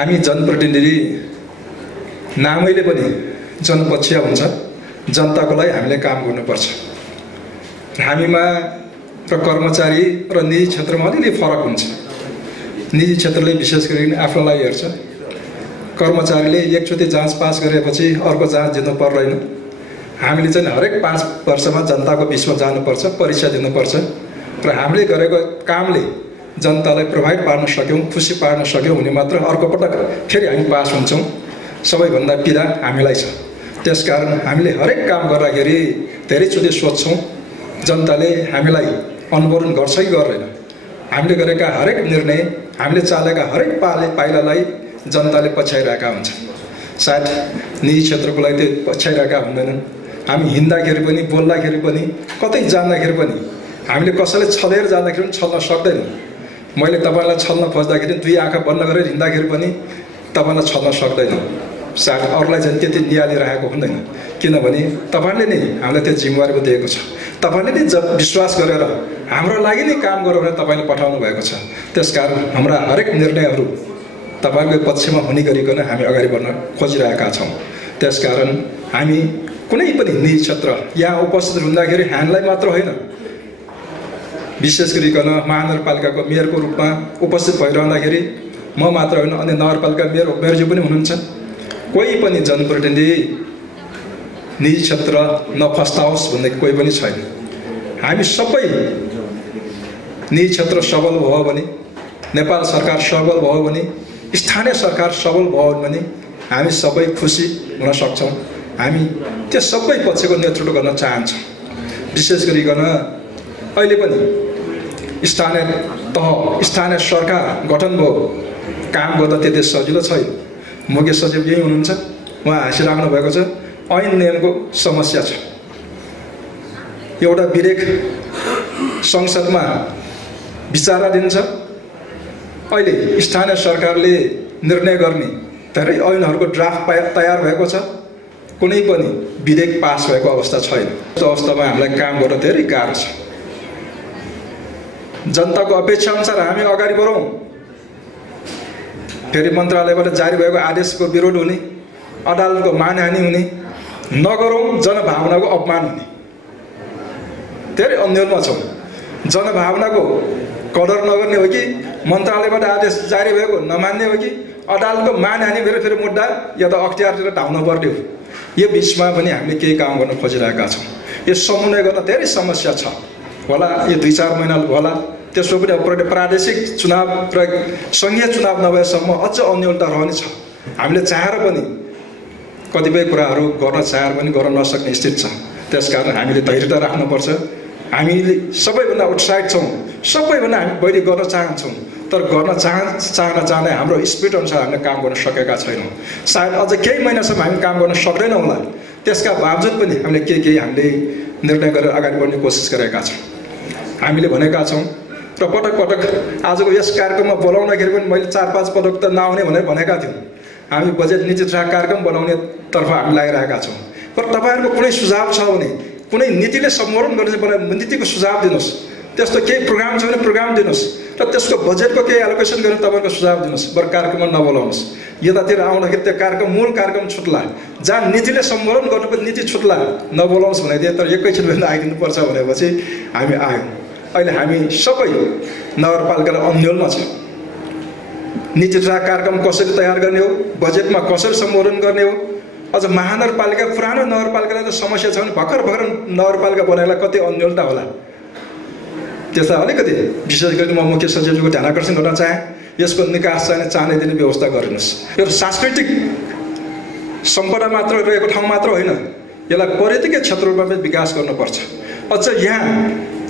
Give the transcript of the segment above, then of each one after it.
हामी जनप्रतिनिधि नामैले पनि जनपक्षीय हुन्छ। जनताको लागि हामीले काम गर्नुपर्छ। हामीमा र कर्मचारी र निजी क्षेत्रमा अलिअलि फरक हुन्छ। निजी क्षेत्रले विशेष गरी आफ्नो लागि हेर्छ। कर्मचारीले एकचोटि जाँच पास गरेपछि अर्को जाँच दिनु पर्दैन। हामीले चाहिँ हरेक 5 वर्षमा जनताको बिचमा जानुपर्छ, परीक्षा दिनुपर्छ र हामीले गरेको कामले जनतालाई प्रभावित पार्न सक्यौँ, खुसी पार्न सक्यौँ भने मात्र अर्को पटक फेरि हामी पास हुन्छौँ। सबैभन्दा पीडा हामीलाई छ। त्यसकारण हामीले हरेक काम गर्दाखेरि धेरैचोटि सोध्छौँ जनताले हामीलाई अनुमोदन गर्छ कि गर्दैन। हामीले गरेका हरेक निर्णय, हामीले चालेका हरेक पाइलालाई जनताले पछ्याइरहेका हुन्छन्। सायद निजी क्षेत्रको लागि त्यो पछ्याइरहेका हुँदैनन्। हामी हिँड्दाखेरि पनि, बोल्दाखेरि पनि, कतै जाँदाखेरि पनि हामीले कसैले छलेर जाँदाखेरि पनि छल्न सक्दैनौँ। मैले तपाईँलाई छल्न खोज्दाखेरि 2 आँखा बन्द गरेर हिँड्दाखेरि पनि तपाईँलाई छल्न सक्दैनौँ। सायद अरूलाई चाहिँ त्यति निहालिरहेको हुँदैन, किनभने तपाईँले नै हामीलाई त्यो जिम्मेवारी दिएको छ। तपाईँले नै विश्वास गरेर हाम्रो लागि नै काम गरौँ भनेर तपाईँले पठाउनु भएको छ। त्यसकारण हाम्रा हरेक निर्णयहरू तपाईँको पक्षमा हुने गरिकन हामी अगाडि बढ्न खोजिरहेका छौँ। त्यसकारण हामी कुनै पनि निजी क्षेत्र यहाँ उपस्थित हुँदाखेरि हामीलाई मात्र होइन, विशेष गरिकन महानगरपालिकाको मेयरको रूपमा उपस्थित भइरहँदाखेरि म मात्र होइन, अन्य नगरपालिका मेयरज्यू पनि हुनुहुन्छ। कोही पनि जनप्रतिनिधि निजी क्षेत्र नफस्ताओस् भन्ने कोही पनि छैन। हामी सबै निजी क्षेत्र सबल भयो भने, नेपाल सरकार सबल भयो भने, स्थानीय सरकार सबल भयो भने हामी सबै खुसी हुन सक्छौँ। हामी त्यो सबै पक्षको नेतृत्व गर्न चाहन्छौँ। विशेष गरिकन अहिले पनि स्थानीय तह, स्थानीय सरकार गठन भयो, काम गर्दा त्यति सजिलो छैन। मुख्य सचिव यही हुनुहुन्छ, उहाँ हाँसिराख्नु भएको छ। ऐन नियमको समस्या छ। एउटा विधेयक संसदमा विचाराधीन छ। अहिले स्थानीय सरकारले निर्णय गर्ने धेरै ऐनहरूको ड्राफ्ट तयार भएको छ। कुनै पनि विधेयक पास भएको अवस्था छैन। त्यो अवस्थामा हामीलाई काम गर्न धेरै गाह्रो छ। जनताको अपेक्षा अनुसार हामी अगाडि बढौँ, फेरि मन्त्रालयबाट जारी भएको आदेशको विरोध हुने, अदालतको मानहानि हुने, नगरौँ जनभावनाको अपमान हुने। धेरै अन्यलमा छौँ। जनभावनाको कदर नगर्ने हो कि मन्त्रालयबाट आदेश जारी भएको नमान्ने हो कि अदालतको मानहानि भएर फेरि मुद्दा या त अख्तियारतिर धाउनु पर्ने हो। यो बिचमा पनि हामीले केही काम गर्न खोजिरहेका छौँ। यो समन्वय गर्न धेरै समस्या छ होला। यो 2-4 महिना होला। त्यसो पनि प्रादेशिक चुनाव र सङ्घीय चुनाव नभएसम्म अझ अन्यलता रहनेछ। हामीले चाहेर पनि कतिपय कुराहरू गर्न चाहेर पनि गर्न नसक्ने स्थिति छ। त्यसकारण हामीले धैर्यता राख्नुपर्छ। हामीले सबैभन्दा उत्साहित छौँ, सबैभन्दा हामी बढी गर्न चाहन्छौँ, तर गर्न चाहना हाम्रो स्पिड अनुसार हामीले काम गर्न सकेका छैनौँ। सायद अझ केही महिनासम्म हामी काम गर्न सक्दैनौँ होला। त्यसका बावजुद पनि हामीले केही हामीले निर्णय गरेर अगाडि बढ्ने कोसिस गरेका छौँ। हामीले भनेका छौँ र पटक पटक आजको यस कार्यक्रममा बोलाउँदाखेरि पनि मैले 4-5 पटक त नआउने भनेर भनेका थियौँ। हामी बजेट नीति ट्र्याक कार्यक्रम बनाउने तर्फ हामी लागिरहेका छौँ। तर तपाईँहरूको कुनै सुझाव छ भने, कुनै नीतिले सम्बोधन गर्ने नीतिको सुझाव दिनुहोस्। त्यस्तो केही प्रोग्राम छ भने प्रोग्राम दिनुहोस् र त्यसको बजेटको केही एलोकेसन गर्ने तपाईँहरूको सुझाव दिनुहोस्। बरु कार्यक्रममा नबोलाउनुहोस्। यतातिर आउँदाखेरि त्यो कार्यक्रम मूल कार्यक्रम छुट्ला, जहाँ नीतिले सम्बोधन गर्नुपर्ने नीति छुट्ला, नबोलाउनुहोस् भनेदेखि तर एकैछिन बेला आइदिनुपर्छ भनेपछि हामी आयौँ। अहिले हामी सबै नगरपालिकाले अन्यलमा छ। नीति ट्र्याक कार्यक्रम कसरी तयार गर्ने हो, बजेटमा कसरी सम्बोधन गर्ने हो। अझ महानगरपालिका, पुरानो नगरपालिकालाई त समस्या छ भने भर्खर नगरपालिका बनाएला कति अन्यलता होला। त्यसलाई अलिकति विशेष गरी म मुख्य सचिवको ध्यान आकर्षण गर्न चाहेँ। यसको निकास चाहिने चाहने दिने व्यवस्था गरिदिनुहोस्। यो सांस्कृतिक सम्पदा मात्र रहेको ठाउँ मात्र होइन, यसलाई पर्यटकीय क्षेत्रमा पनि विकास गर्नुपर्छ। अझ यहाँ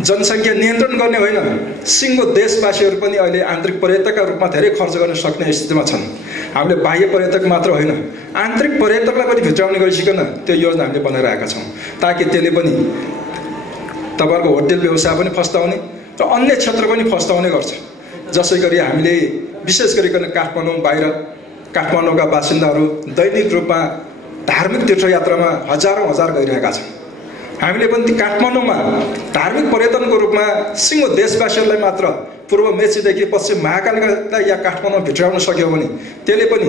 जनसङ्ख्या नियन्त्रण गर्ने होइन, सिङ्गो देशवासीहरू पनि अहिले आन्तरिक पर्यटकका रूपमा धेरै खर्च गर्न सक्ने स्थितिमा छन्। हामीले बाह्य पर्यटक मात्र होइन, आन्तरिक पर्यटकलाई पनि भित्राउने गरिकन त्यो योजना हामीले बनाइरहेका छौँ, ताकि त्यसले पनि तपाईँहरूको होटेल व्यवसाय पनि फस्टाउने र अन्य क्षेत्र पनि फस्टाउने गर्छ। जसै गरी हामीले विशेष गरिकन काठमाडौँ बाहिर काठमाडौँका बासिन्दाहरू दैनिक रूपमा धार्मिक तीर्थयात्रामा हजार गइरहेका छन्। हामीले पनि काठमाडौँमा धार्मिक पर्यटनको रूपमा सिङ्गो देशवासीहरूलाई मात्र पूर्व मेचीदेखि पश्चिम महाकाललाई या काठमाडौँ भित्राउन सक्यो भने त्यसले पनि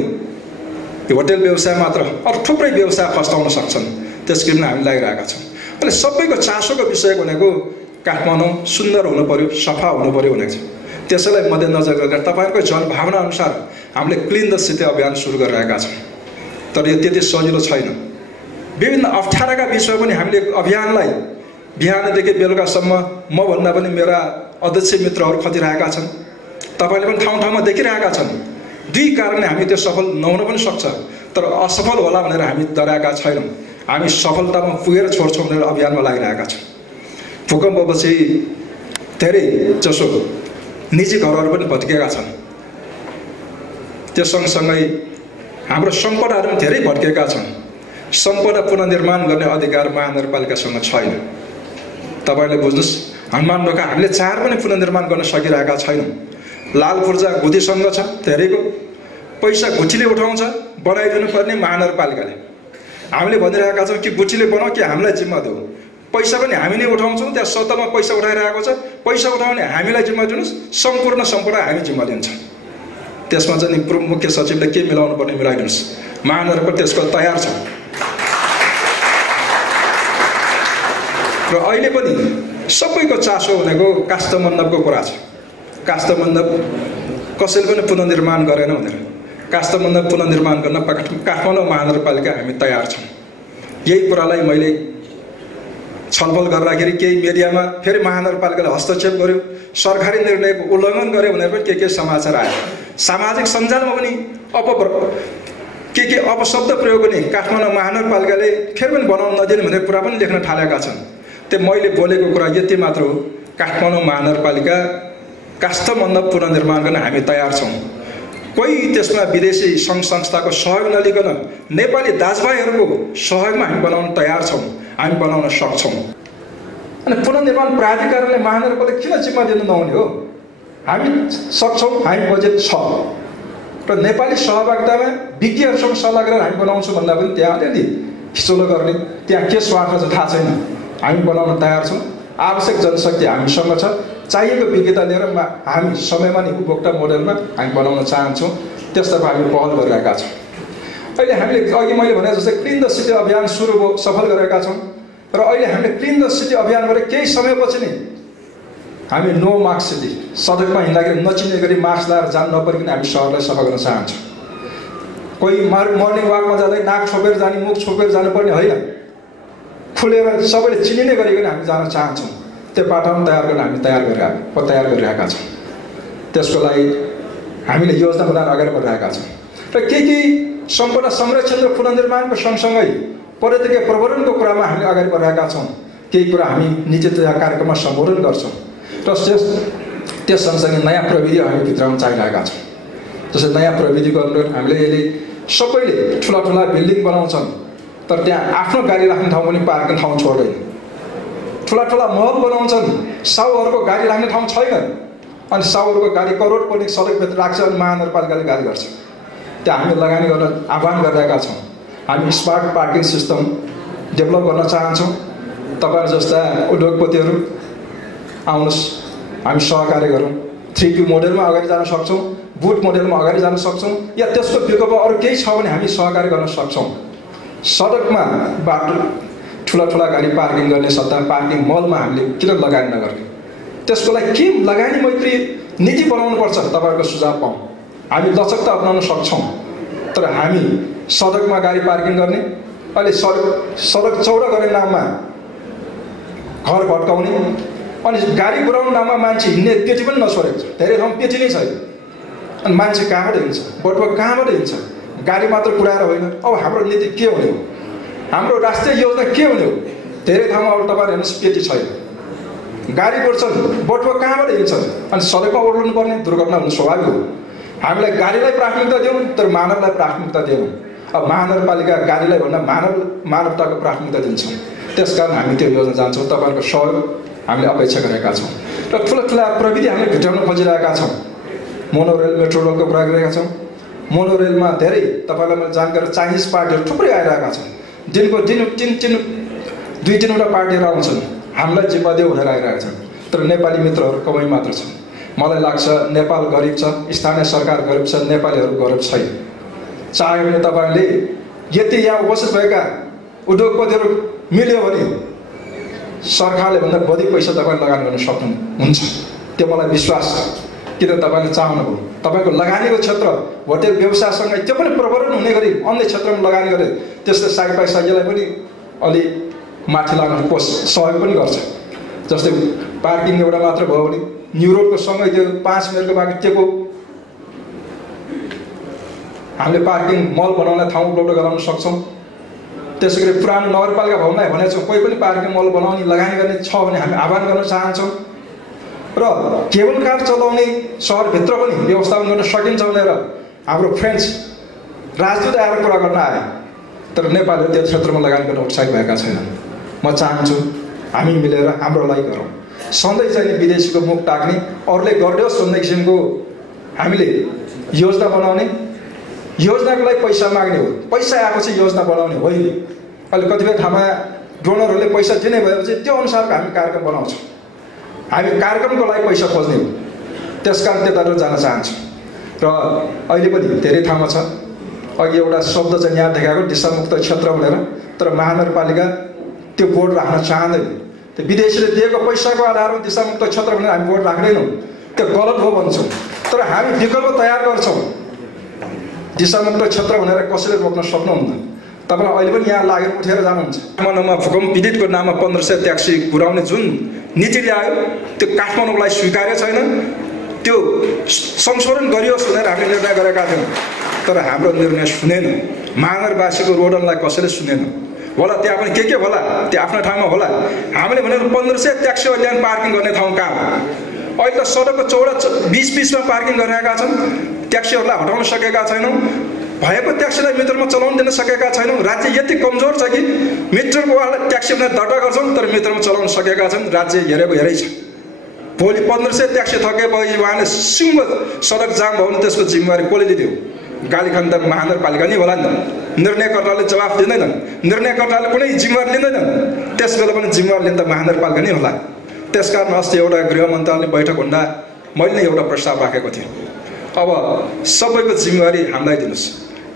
होटल व्यवसाय मात्र अरू थुप्रै व्यवसाय फस्टाउन सक्छन्। त्यसको पनि हामी लागिरहेका छौँ। अनि सबैको चासोको विषय भनेको काठमाडौँ सुन्दर हुनु पर्यो, सफा हुनु पर्यो भनेको छ। त्यसैलाई मध्यनजर गरेर तपाईँहरूको जनभावना अनुसार हामीले क्लिन द सिटी अभियान सुरु गरिरहेका छौँ। तर यो त्यति सजिलो छैन। विभिन्न अप्ठ्याराका बिचमा पनि हामीले अभियानलाई बिहानदेखि बेलुकासम्म मभन्दा पनि मेरा अध्यक्ष मित्रहरू खटिरहेका छन्। तपाईँले पनि ठाउँ ठाउँमा देखिरहेका छन्। दुई कारणले हामी त्यो सफल नहुन पनि सक्छ, तर असफल होला भनेर हामी डराएका छैनौँ। हामी सफलतामा पुगेर छोड्छौँ भनेर अभियानमा लागिरहेका छौँ। भूकम्पपछि धेरै जसो निजी घरहरू पनि भत्किएका छन्। त्यो सँगसँगै हाम्रो सम्पदाहरू पनि धेरै भत्किएका छन्। सम्पदा पुनर्निर्माण गर्ने अधिकार महानगरपालिकासँग छैन। तपाईँले बुझ्नुहोस्, हनुमान ढोका हामीले चार पनि पुनर्निर्माण गर्न सकिरहेका छैनौँ। लाल पूर्जा गुधीसँग छ, धेरैको पैसा गुठीले उठाउँछ, बनाइदिनु पर्ने महानगरपालिकाले। हामीले भनिरहेका छौँ कि गुठीले बनाऊ कि हामीलाई जिम्मा देऊ। पैसा पनि हामी नै उठाउँछौँ, त्यहाँ सतलमा पैसा उठाइरहेको छ। पैसा उठाउने हामीलाई जिम्मा दिनुहोस्, सम्पूर्ण सम्पदा हामी जिम्मा दिन्छौँ। त्यसमा चाहिँ मुख्य सचिवले के मिलाउनु पर्ने मिलाइदिनुहोस्। महानगरपालिका त्यसको तयार छ। र अहिले पनि सबैको चासो भनेको काष्ठ मण्डपको कुरा छ। काष्ठ मण्डप कसैले पनि पुनर्निर्माण गरेन भनेर। काष्ठ मण्डप पुनर्निर्माण गर्न काठमाडौँ महानगरपालिका हामी तयार छौँ। यही कुरालाई मैले छलफल गर्दाखेरि केही मिडियामा फेरि महानगरपालिकाले हस्तक्षेप गर्यो, सरकारी निर्णयको उल्लङ्घन गर्यो भनेर पनि के समाचार आयो। सामाजिक सञ्जालमा पनि के अपशब्द प्रयोग गर्ने काठमाडौँ महानगरपालिकाले फेरि पनि बनाउन नदिने भनेर कुरा पनि लेख्न थालेका छन्। त्यो मैले बोलेको कुरा यति मात्र हो, काठमाडौँ महानगरपालिका काष्ठ मण्डप पुनर्निर्माण गर्न हामी तयार छौँ। कोही त्यसमा विदेशी सङ्घ संस्थाको सहयोग नलिकन नेपाली दाजुभाइहरूको सहयोगमा हामी बनाउन तयार छौँ। हामी बनाउन सक्छौँ। अनि पुनर्निर्माण प्राधिकरणले महानगरपालिका किन जिम्मा दिनु नहुने हो? हामी सक्छौँ, हामी बजेट छ। र नेपाली सहभागितामा विज्ञहरूसँग सल्लाह गरेर हामी बनाउँछौँ भन्दा पनि त्यहाँ अलिअलि खिचोलो गर्ने, त्यहाँ के स्वार्थ छ थाहा छैन। हामी बनाउन तयार छौँ। आवश्यक जनशक्ति हामीसँग छ। चाहिएको विज्ञता लिएर हामी समयमा नै उपभोक्ता मोडलमा हामी बनाउन चाहन्छौँ। त्यसतर्फ हामी पहल गरिरहेका छौँ। अहिले हामीले अघि मैले भने जस्तै क्लिन द सिटी अभियान सुरु भयो, सफल गरेका छौँ। र अहिले हामीले क्लिन द सिटी अभियान गरेर केही समयपछि नै हामी नो मास्क सिटी, सडकमा हिँड्दाखेरि नचिन्ने गरी मास्क लगाएर जान नपरिकन हामी सहरलाई सफा गर्न चाहन्छौँ। कोही मर्निङ वाकमा जाँदै नाक छोपेर जाने, मुख छोपेर जानुपर्ने होइन, खुलेर सबैले चिनिने गरिकन हामी जान चाहन्छौँ। त्यो पाठामा तयार गर्न हामी तयार गरिरहेका छौँ। त्यसको लागि हामीले योजना बनाएर अगाडि बढिरहेका छौँ। र केही सम्पदा संरक्षण र पुनर्निर्माणको सँगसँगै पर्यटकीय प्रवर्धनको कुरामा हामीले अगाडि बढिरहेका छौँ। केही कुरा हामी निश्चितता कार्यक्रममा सम्बोधन गर्छौँ। र त्यस सँगसँगै नयाँ प्रविधि हामी भित्राउन चाहिरहेका छौँ। जस्तै नयाँ प्रविधिको अनुरूप हामीले अहिले सबैले ठुला ठुला बिल्डिङ बनाउँछन्, तर त्यहाँ आफ्नो गाडी राख्ने ठाउँ पनि पार्किङ ठाउँ छोड्दैन। ठुला ठुला महल बनाउँछन्, साउहरूको गाडी राख्ने ठाउँ छैन। अनि साउहरूको गाडी करोडपति सडकभित्र राख्छ अनि महानगरपालिकाले गाडी गर्छ। त्यहाँ हामी लगानी गर्न आह्वान गरिरहेका छौँ। हामी स्मार्ट पार्किङ सिस्टम डेभलप गर्न चाहन्छौँ। तपाईँहरू जस्ता उद्योगपतिहरू आउनुहोस्, हामी सहकार्य गरौँ। 3Q मोडेलमा अगाडि जान सक्छौँ, बुट मोडेलमा अगाडि जान सक्छौँ, या त्यसको विकल्प अरू केही छ भने हामी सहकार्य गर्न सक्छौँ। सडकमा बाटो ठुला ठुला गाडी पार्किङ गर्ने सट्टा पार्किङ मलमा हामीले किन लगानी नगर्ने? त्यसको लागि के लगानी मैत्री नीति बनाउनुपर्छ? तपाईँहरूको सुझाव पाऊँ। हामी लचकता अपनाउन सक्छौँ, तर हामी सडकमा गाडी पार्किङ गर्ने, अहिले सडक चौडा गर्ने नाममा घर भट्काउने, अनि गाडी कुराउने नाममा मान्छे हिँड्ने पेटी पनि नछोडेको छ। धेरै ठाउँ पेटी नै छैन। अनि मान्छे कहाँबाट हिँड्छ? बटुवा कहाँबाट हिँड्छ? गाडी मात्र कुराएर होइन। अब हाम्रो नीति के हुने हो? हाम्रो राष्ट्रिय योजना के हुने हो? धेरै ठाउँमा अब तपाईँहरू हेर्नुहोस्, पेटी छैन, गाडी कुर्छन्, बटुवा कहाँबाट हिँड्छन्? अनि सडकमा ओर्लनु पर्ने, दुर्घटना हुनु स्वाभाविक हो। हामीलाई गाडीलाई प्राथमिकता दिउँ, तर मानवलाई प्राथमिकता दिउँ। अब महानगरपालिका गाडीलाई भन्दा मानवताको प्राथमिकता दिन्छौँ। त्यसकारण हामी त्यो योजना जान्छौँ। तपाईँहरूको सहयोग हामीले अपेक्षा गरेका छौँ। र ठुला ठुला प्रविधि हामीले भेटाउन खोजिरहेका छौँ। मोनोरेल, मेट्रो रेलको कुरा गरिरहेका छौँ। मोनोरेलमा धेरै तपाईँलाई मैले जानकारी, चाइनिज पार्टीहरू थुप्रै आइरहेका छन्। दिनको दिन 2-3वटा पार्टीहरू आउँछन्, हामीलाई जिम्मा देऊ भनेर आइरहेका छन्। तर नेपाली मित्रहरू कमै मात्र छन्। मलाई लाग्छ नेपाल गरिब छ, स्थानीय सरकार गरिब छ, नेपालीहरू गरिब छैन। चाह्यो भने तपाईले यति यहाँ उपस्थित भएका उद्योगपतिहरू मिल्यो भने सरकारले भन्दा बढी पैसा तपाईले लगानी गर्न सक्नुहुन्छ। त्यो मलाई विश्वास छ। किन तपाईले चाहनुभयो तपाईको लगानीको क्षेत्र होटेल व्यवसायसँग त्यो पनि प्रवर्धन हुने गरी अन्य क्षेत्रमा लगानी गरे त्यसले साई पैसालाई पनि अलि माथि लाग्न सहयोग पनि गर्छ। जस्तै पार्किङ एउटा मात्र भयो भने न्यू रोडको सँगै त्यो 5 मिनटको बाँकी टेको हामीले पार्किङ मल बनाउन ठाउँ उपलब्ध गराउन सक्छौँ। त्यसैगरी पुरानो नगरपालिका भवनलाई भनेको छौँ कोही पनि पार्किङ मल बनाउने लगानी गर्ने छ भने हामी आह्वान गर्न चाहन्छौँ। र केबल कार चलाउने सहरभित्र पनि व्यवस्थापन गर्न सकिन्छ भनेर हाम्रो फ्रेन्ड्स राजदूत आएर कुरा गर्न आए, तर नेपालले त्यो क्षेत्रमा लगानी गर्न उत्साहित भएका छैनन्। म चाहन्छु हामी मिलेर हाम्रो लागि गरौँ। सधैँ चाहिँ विदेशीको मुख टाक्ने अरूले गरिदियोस् भन्ने किसिमको हामीले योजना बनाउने, योजनाको लागि पैसा माग्ने हो, पैसा आएपछि योजना बनाउने होइन। अहिले कतिपय ठाउँमा डोनरहरूले पैसा दिने भएपछि त्यो अनुसारको हामी कार्यक्रम बनाउँछौँ। हामी कार्यक्रमको लागि पैसा खोज्ने हो, त्यसकारण त्यतातिर जान चाहन्छौँ। र अहिले पनि धेरै ठाउँमा छ। अघि एउटा शब्द चाहिँ यहाँ देखाएको दिशामुक्त क्षेत्र भनेर, तर महानगरपालिका त्यो बोर्ड राख्न चाहँदैन। त्यो विदेशीले दिएको पैसाको आधारमा दिशामुक्त क्षेत्र भनेर हामी बोर्ड राख्दैनौँ, त्यो गलत हो भन्छौँ। तर हामी विकल्प तयार गर्छौँ। दिशामुक्त क्षेत्र भनेर कसैले रोक्न सक्नुहुन्न। तपाईँलाई अहिले पनि यहाँ लागेर उठेर जानुहुन्छ। काठमाडौँमा भूकम्प पीडितको नाममा 1500 ट्याक्सी घुराउने जुन नीति ल्यायो त्यो काठमाडौँको लागि स्वीकार्य छैन। त्यो संशोधन गरियोस् भनेर हामीले निर्णय गरेका थियौँ, तर हाम्रो निर्णय सुनेन। महानगरवासीको रोदनलाई कसैले सुनेन। होला त्यहाँ पनि के होला, त्यो आफ्नो ठाउँमा होला। हामीले भनेर 1500 ट्याक्सी अहिले पार्किङ गर्ने ठाउँ कहाँ हो? अहिले त सडकको चौडा 20-20मा पार्किङ गरिरहेका छन्। ट्याक्सीहरूलाई हटाउन सकेका छैनौँ। भएको ट्याक्सीलाई मिटरमा चलाउन दिन सकेका छैनौँ। राज्य यति कमजोर छ कि मिटरको ट्याक्सी भनेर दर्ता गर्छौँ, तर मिटरमा चलाउन सकेका छन्। राज्य हेरेको हेरै छ। भोलि 1500 ट्याक्सी थकेपछि उहाँले सिङ्गो सडक जाम भयो भने त्यसको जिम्मेवारी कसले लिदियो? गाली खान त महानगरपालिका नै होला नि त। निर्णयकर्ताले जवाफ दिँदैनन्, निर्णयकर्ताले कुनै जिम्मेवारी लिँदैनन्, त्यस बेला पनि जिम्मेवारी लिन त महानगरपालिका नै होला। त्यसकारण अस्ति एउटा गृह मन्त्रालय बैठक हुँदा मैले नै एउटा प्रस्ताव राखेको थिएँ। अब सबैको जिम्मेवारी हामीलाई दिनुहोस्।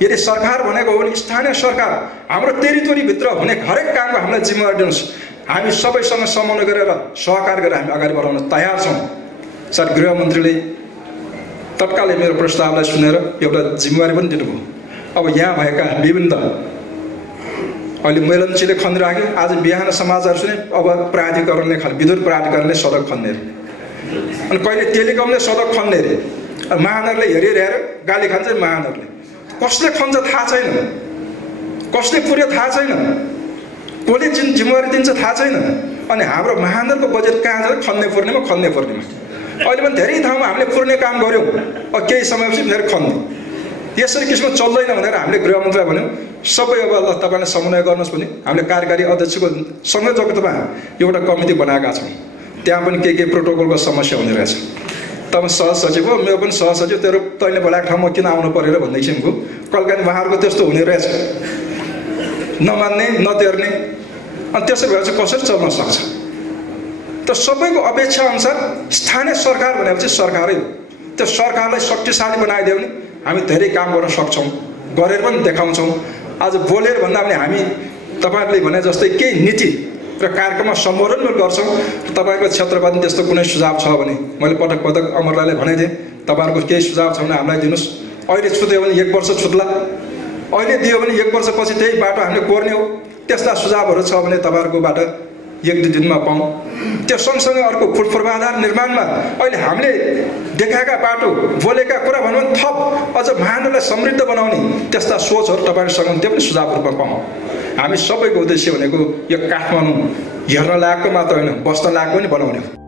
यदि सरकार भनेको हो भने स्थानीय सरकार हाम्रो टेरिटोरीभित्र हुने हरेक कामको हामीलाई जिम्मेवारी दिनुहोस्। हामी सबैसँग समन्वय गरेर सहकार गरेर हामी अगाडि बढाउन तयार छौँ। सर गृहमन्त्रीले तत्कालै मेरो प्रस्तावलाई सुनेर एउटा जिम्मेवारी पनि दिनुभयो। अब यहाँ भएका विभिन्न अहिले मेलम्चीले खनिराख्यो, आज बिहान समाचार सुने अब प्राधिकरणले विद्युत प्राधिकरणले सडक खन्ने अरे, अनि कहिले टेलिकमले सडक खन्ने अरे। महानगरले हेरेर गाली खान्छ। महानगरले कसले खन्छ थाहा छैन, कसले पुर्यो थाहा छैन, कसले जिम्मेवारी दिन्छ थाहा छैन। अनि हाम्रो महानगरको बजेट कहाँ छ? खन्ने पूर्णिमा अहिले पनि धेरै ठाउँमा हामीले पुर्ने काम गऱ्यौँ, अब केही समयपछि फेरि खन्ने। यसरी किसिममा चल्दैन भनेर हामीले गृहमन्त्रीलाई भन्यौँ सबै अब ल तपाईँले समन्वय गर्नुहोस् भने हामीले कार्यकारी अध्यक्षको संयोजकत्वमा एउटा कमिटी बनाएका छौँ। त्यहाँ पनि के प्रोटोकलको समस्या हुने रहेछ। तपाईँ सहसचिव हो, मेरो पनि सहसचिव, तेरो तैँले बोलाएको ठाउँमा किन आउनु परेर भन्ने किसिमको कहिलेकाहीँ उहाँहरूको त्यस्तो हुने रहेछ, नमान्ने नतेर्ने। अनि त्यसो भएर चाहिँ कसरी चल्न सक्छ? त सबैको अपेक्षा अनुसार स्थानीय सरकार भनेपछि सरकारै हो। त्यो सरकारलाई शक्तिशाली बनाइदियो भने हामी धेरै काम गर्न सक्छौँ, गरेर पनि देखाउँछौँ। आज बोलेर भन्दा पनि हामी तपाईँहरूले भने जस्तै केही नीति र कार्यक्रममा सम्बोधन पनि गर्छौँ। तपाईँको क्षेत्रमा पनि त्यस्तो कुनै सुझाव छ भने मैले पटक पटक अमरलाईले भनेको थिएँ, तपाईँहरूको केही सुझाव छ भने हामीलाई दिनुहोस्। अहिले छुट्यो भने 1 वर्ष छुट्ला, अहिले दियो भने 1 वर्षपछि त्यही बाटो हामीले कोर्ने हो। त्यस्ता सुझावहरू छ भने तपाईँहरूकोबाट 1-2 दिनमा पाऊँ। त्यो सँगसँगै अर्को पूर्वाधार निर्माणमा अहिले हामीले देखाएका बाटो बोलेका कुरा भनौँ भने थप अझ महानगरलाई समृद्ध बनाउने त्यस्ता सोचहरू तपाईँहरूसँग त्यो पनि सुझाव रूपमा पाऊँ। हामी सबैको उद्देश्य भनेको यो काठमाडौँ हेर्न लायकको मात्र होइन, बस्न लायक पनि बनाउने हो।